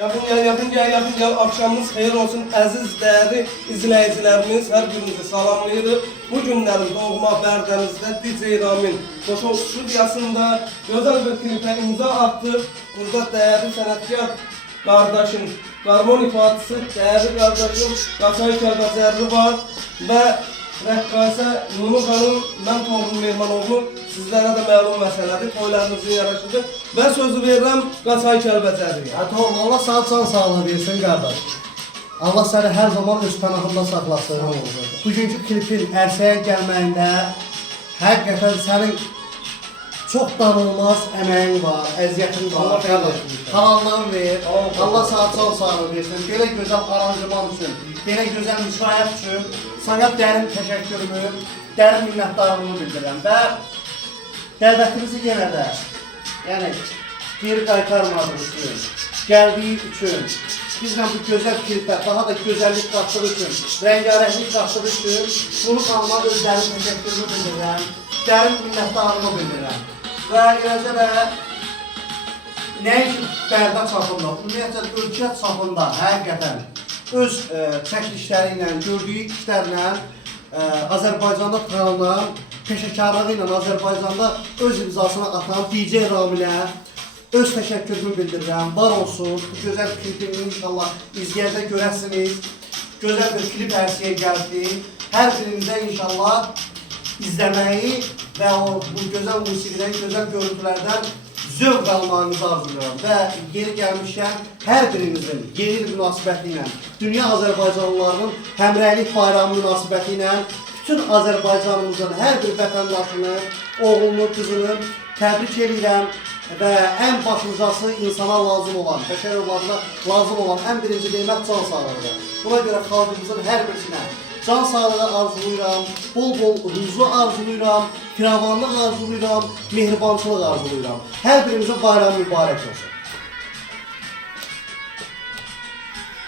Yakın gel. Akşamınız xeyir olsun əziz, dəyərli izləyicilərimiz. Hər birinizi salamlayırıq. Bu günlərin doğma bərdəmizdə DJ Ramin Qoşul studiyasında gözəl bir klipə imza atdı. Burada dəyərli sənətkar qardaşım, qarmon ifadısı, dəyərli qardaşım Qaçay Kəlbəcərli var və rəqqasə Nunu xanım, mən Toğrul Mehmanoğlu, sizlərə də məlum məsələdir, toylarınızın yaraşıdır və sözü verirəm Qaçay Kəlbəcərliyə. Toğrul, Allah sana can sağlığı versin qardaş. Allah səni hər zaman öz pənahında saxlasın. Bugünkü klipin ərsəyə gəlməyində həqiqətən sənin çox danılmaz əməyin var, əziyyətin var. Kanallığın ver, Allah sana can sağlığı versin. Belə gözəl aranjman üçün, belə gözəl müşahiyyət üçün sana dərin təşəkkürümü, dərin minnətdarlığımı bildirirəm və dəvətimizi yenə də geri qaytarmadığımız üçün, gəldiyi üçün, bizlə bu gözəl klipə daha da gözəllik qatdığı üçün, rəngarənglik qatdığı üçün bunu xanıma öz dərin təşəkkürümü bildirirəm, dərin minnətdarlığımı bildirirəm. Və eləcə də nəinki Bərdə çapında, ümumiyyətlə ölkə çapında həqiqətən öz çəkilişləri ilə, gördüyü işlərlə Azərbaycanda tanınan, peşəkarlığı ilə Azərbaycanda öz imzasını atan DJ Raminə öz təşəkkürümü bildirirəm. Var olsun, bu gözəl klipini inşallah izləyəndə görəsiniz. Gözəl bir klip ərsiyə gəldi. Hər birinizə inşallah izləməyi və bu gözəl musiqidən, gözəl görüntülərdən zövq almağınızı arzulayıram və yeri gəlmişkən hər birinizin yeni il münasibəti ilə, dünya Azərbaycanlılarının həmrəylik bayramı münasibəti ilə bütün Azərbaycanımızın hər bir vətəndaşını, oğlunu, qızını təbrik edirəm və ən başlıcası insana lazım olan, bəşər övladına lazım olan ən birinci qiymət can sağlığıdır. Buna görə xalqımızın hər birisinə can sağlığı arzulayıram, bol-bol huzur arzulayıram, firavanlıq arzulayıram, mehribançılıq arzulayıram. Hər birimizin bayramı mübarək olsun.